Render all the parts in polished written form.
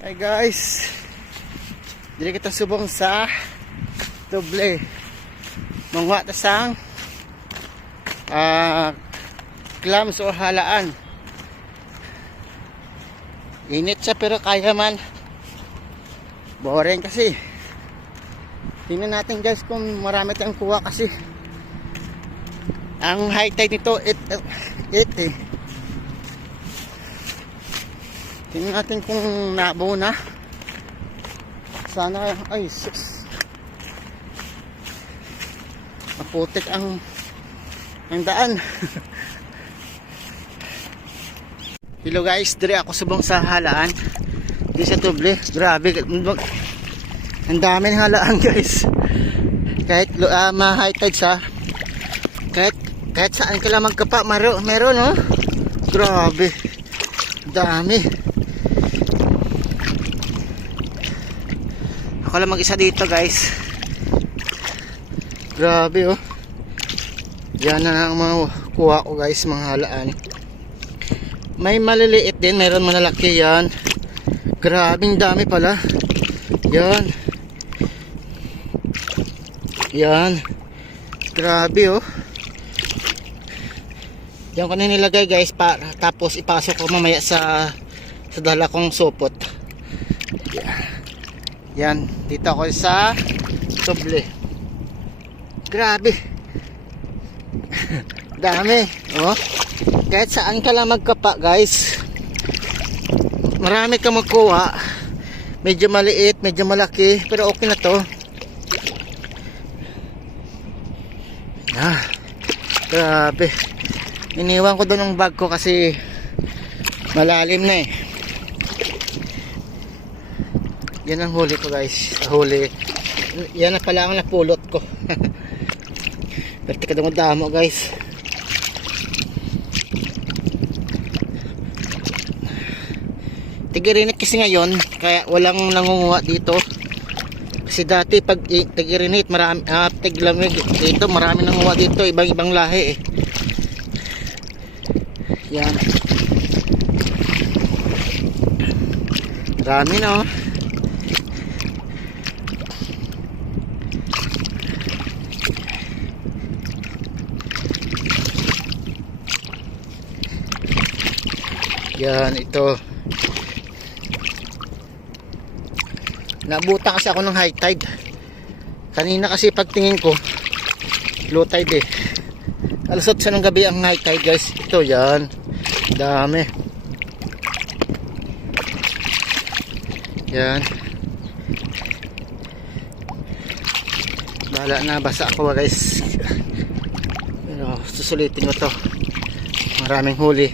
Hi guys, dili kita subong sa doble mangwa ta sang clams o halaan. Init siya pero kaya man. Boring kasi. Tingnan natin guys kung marami tayong kuha kasi ang high tide nito 8 eh. Tingnan natin kung nabuo na. Sana ay sus. Maputik ang daan. Hello guys, dire ako subong sa halaan. Di sa tuble. Grabe. Ang daming halaan guys. Kahit ma-high tide siya. Kahit saan ka lang magkapa meron no? Grabe. Dami. Ako lang mag-isa dito guys. Grabe oh. Yan na ang mga kuha ko guys, mga halaan. May maliliit din, mayroon malalaki yan. Grabing dami pala. Yan. Yan. Grabe oh. Yan ko na nilagay guys, tapos ipasok ko mamaya sa dala kong supot. Yan, dito ako sa tuble. Grabe. Dami oh. Kahit saan ka lang magkapa guys, marami ka magkuha. Medyo maliit, medyo malaki, pero okay na to. Grabe. Iniwan ko doon ang bag ko kasi malalim na eh. Yan ang huli ko guys. Huli. Yan na pala ang napulot ko. Pero tika damo guys. Tigirinit kasi ngayon, kaya walang nangunguha dito. Kasi dati pag tigirinit, marami, tiglamig dito, marami nangunguha dito, ibang lahi eh. Yan. Marami na oh. Yan, ito. Nabutan kasi ako ng high tide. Kanina kasi pagtingin ko low tide eh. Alasot sa ng gabi ang high tide guys. Ito yan. Dami. Yan. Bahala na, basa ako guys. Pero susulitin ko to. Maraming huli.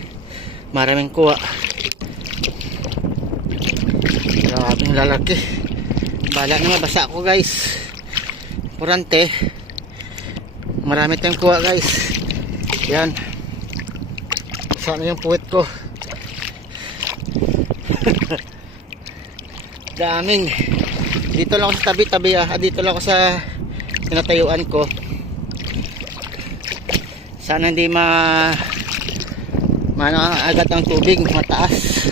Maraming kuha. Maraming lalaki. Bala na mabasa ako guys. Kurante. Marami tayong kuha guys. Yan. Basa na yung puwit ko. Daming. Dito lang ako sa tabi-tabi dito lang ako sa tinatayuan ko. Sana hindi agad ang tubig mataas.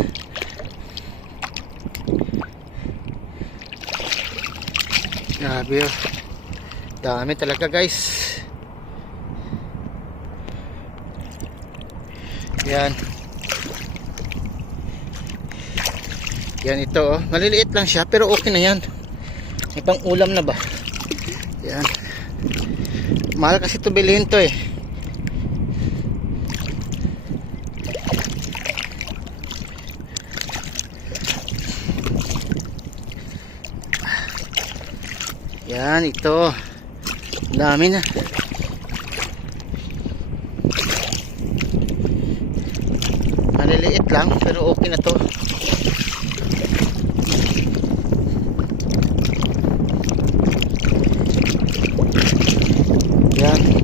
Grabe oh. Dami talaga guys. Yan. Yan ito oh. Maliliit lang siya pero okay na yan. May pang ulam na ba? Yan. Mahal kasi ito bilhin to eh. Yan, ito. Dami na. Maliliit lang, pero okay na to. Yan.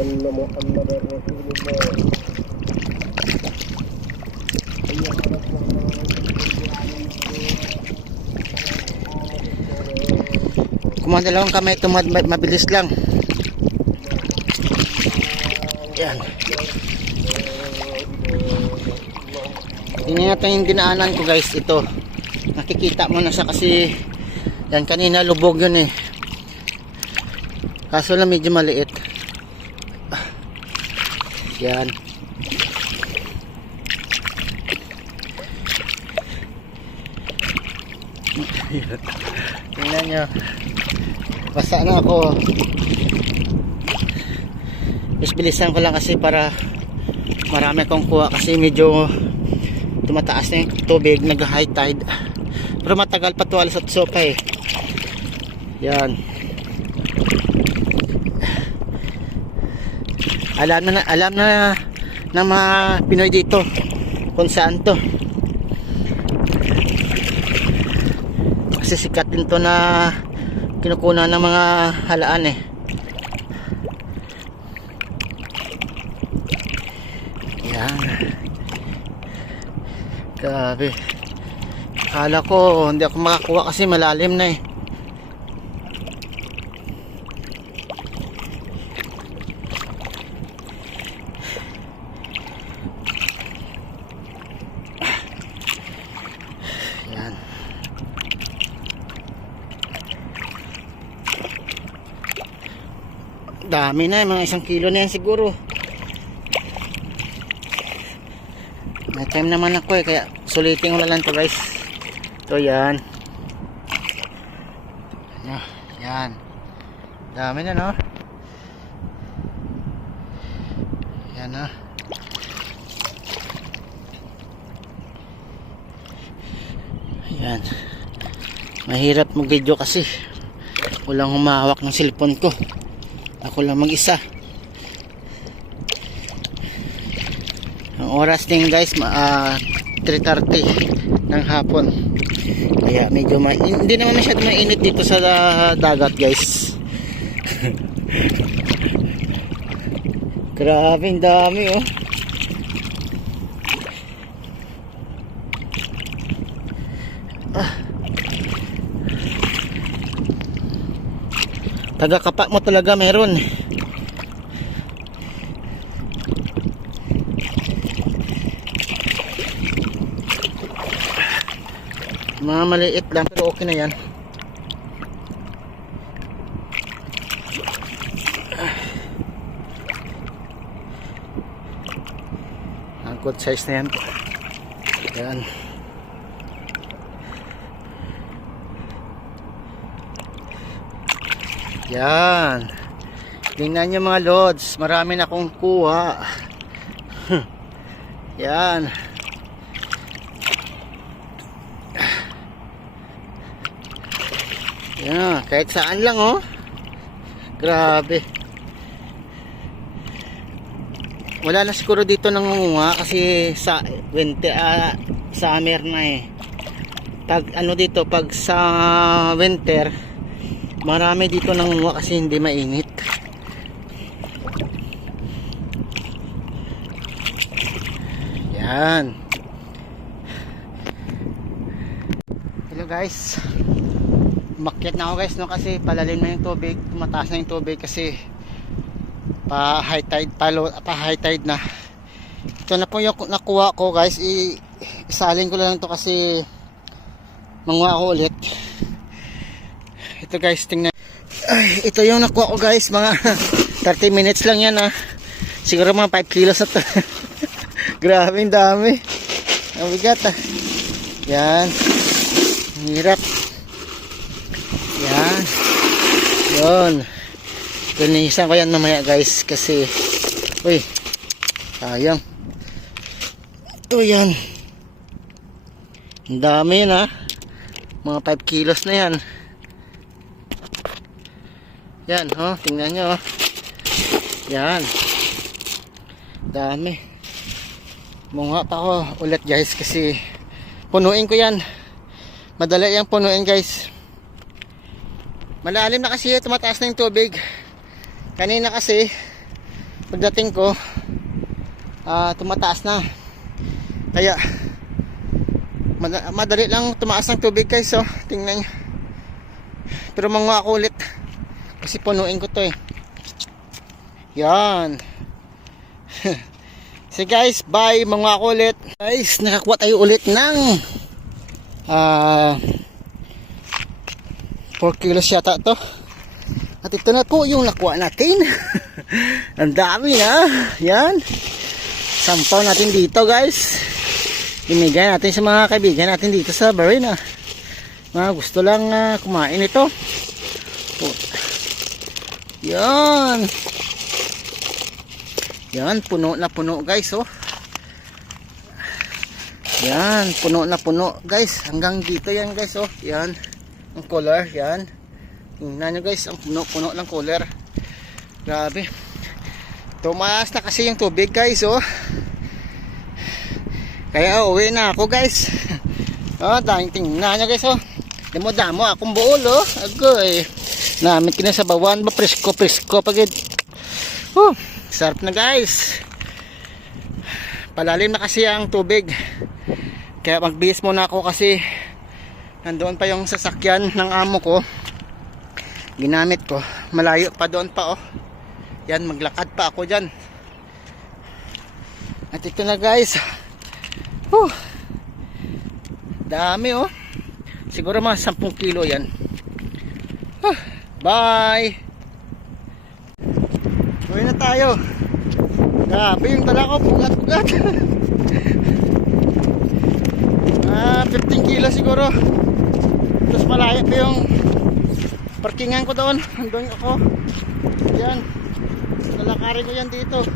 أن محمد رسول الله. Kung dalawang kamay ito, mabilis lang. Yan. Tingnan natin yung dinaanan ko guys. Ito. Nakikita mo na siya kasi yan kanina lubog yun eh. Kaso lang medyo maliit. Yan. Tingnan nyo. Basa na ako. Bilisan ko lang kasi para marami akong kuha kasi medyo tumataas na yung tubig, nag high tide. Pero matagal pa to, alas 8 pa eh. Yan. Alam na ng mga Pinoy dito kung saan to. Kasi sikat din to na kinukunan ng mga halaan eh. Yan. Grabe. Akala ko hindi ako makakuha kasi malalim na eh. Yan. Dami na, mga 1 kilo na yan siguro. May time naman ako eh, kaya sulitin ko na lang to guys. Ito yan. Yan. Dami na no. Yan na. Yan. Mahirap mag-video kasi walang humahawak ng cellphone ko. Ako lang mag-isa. Ang oras din guys 3:30 ng hapon. Kaya medyo hindi naman masyado mainit dito sa dagat guys. Grabe, ang dami oh. Taga-kapak mo talaga meron. Mga maliit lang pero okay na yan. Ang good size na yan. Yan. Yan. Tingnan nyo mga lods. Marami na akong kuha. Yan. Yan. Kahit saan lang oh. Grabe. Wala na siguro dito nangunguha kasi sa summer na eh. Pag ano dito, pag sa winter marami dito nangunguha kasi hindi mainit. Yan. Hello guys. Umakyat na ako guys no kasi palalim na yung tubig, tumataas na yung tubig kasi pa high tide na. Ito na po yung nakuha ko guys. Isalin ko lang to kasi manguha ako ulit. Ito guys, tingnan. Ay, ito yung nakuha ko guys, mga 30 minutes lang yan ah. Siguro mga 5 kilos na to. Grabe, ang dami. Ang bigat ah. Yan. Hirap. Yan. Yun. Linisan ko yan mamaya guys kasi uy, sayang. Ito yan. Ang dami yun ah. Mga 5 kilos na yan. Yan, oh, tingnan nyo, oh. Yan. Dami. Munga pa ako ulit guys kasi punuin ko yan. Madali yung punuin guys. Malalim na kasi, tumataas na yung tubig. Kanina kasi pagdating ko tumataas na. Kaya madali lang tumaas ng tubig guys, oh. Tingnan nyo. Pero mga ako ulit. Kasi punuin ko to eh. Yan. So guys, bye mga ako ulit. Guys, nakakuha tayo ulit ng 4 kilos yata to. At ito na po yung nakuha natin. Ang dami na. Yan. Sampaw natin dito guys. Imigay natin sa mga kaibigan natin dito sa Barina. Mga gusto lang kumain ito. Yan. Yan, puno na puno guys, oh. Yan, puno na puno guys. Hanggang dito yan guys, oh. Yan. Ang color, yan. Tingnan nyo guys, ang puno-puno ng color. Grabe. Tumaas na kasi yung tubig guys, oh. Kaya uwi na ako guys. Oh, tingnan nyo guys, oh. Damo-damo akong buol, oh. Agoy. Namit ko na sa bawan ba, presko pagid. Sarap na guys. Palalim na kasi ang tubig. Kaya magbihis muna ako kasi nandoon pa yung sasakyan ng amo ko. Ginamit ko. Malayo pa doon pa, oh. Yan, maglakad pa ako dyan. At ito na guys. Dami, oh. Siguro mga 10 kilo yan. Bye. Uwi na tayo. Grabe yung dala ko, bugat-bugat. 15 kilo siguro. Tapos malayo pa yung parkingan ko doon. Andun ako. Yan. Lalakarin ko yan dito.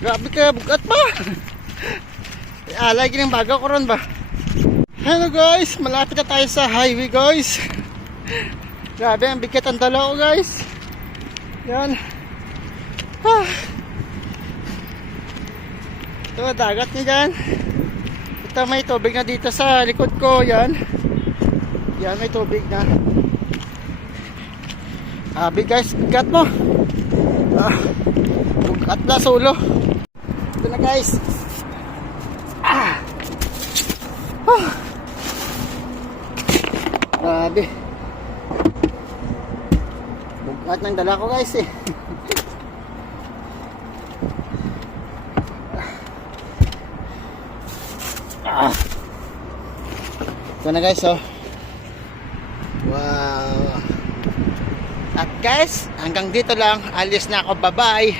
Grabe ka, bugat pa. Alay ginang bago ko ron ba. Hello guys, malapit na tayo sa highway guys. Grabe, ang bigat ang dala ko guys. Yan. Ito, dagat niya dyan. Ito, may tubig na dito sa likod ko. Yan. Yan, may tubig na. Grabe guys, bigat mo. Bugat na sa ulo. Ito na guys. Grabe. Bugat ng dala ko guys eh. Ito na guys, oh. Wow. At guys, hanggang dito lang. Alis na ako, bye bye.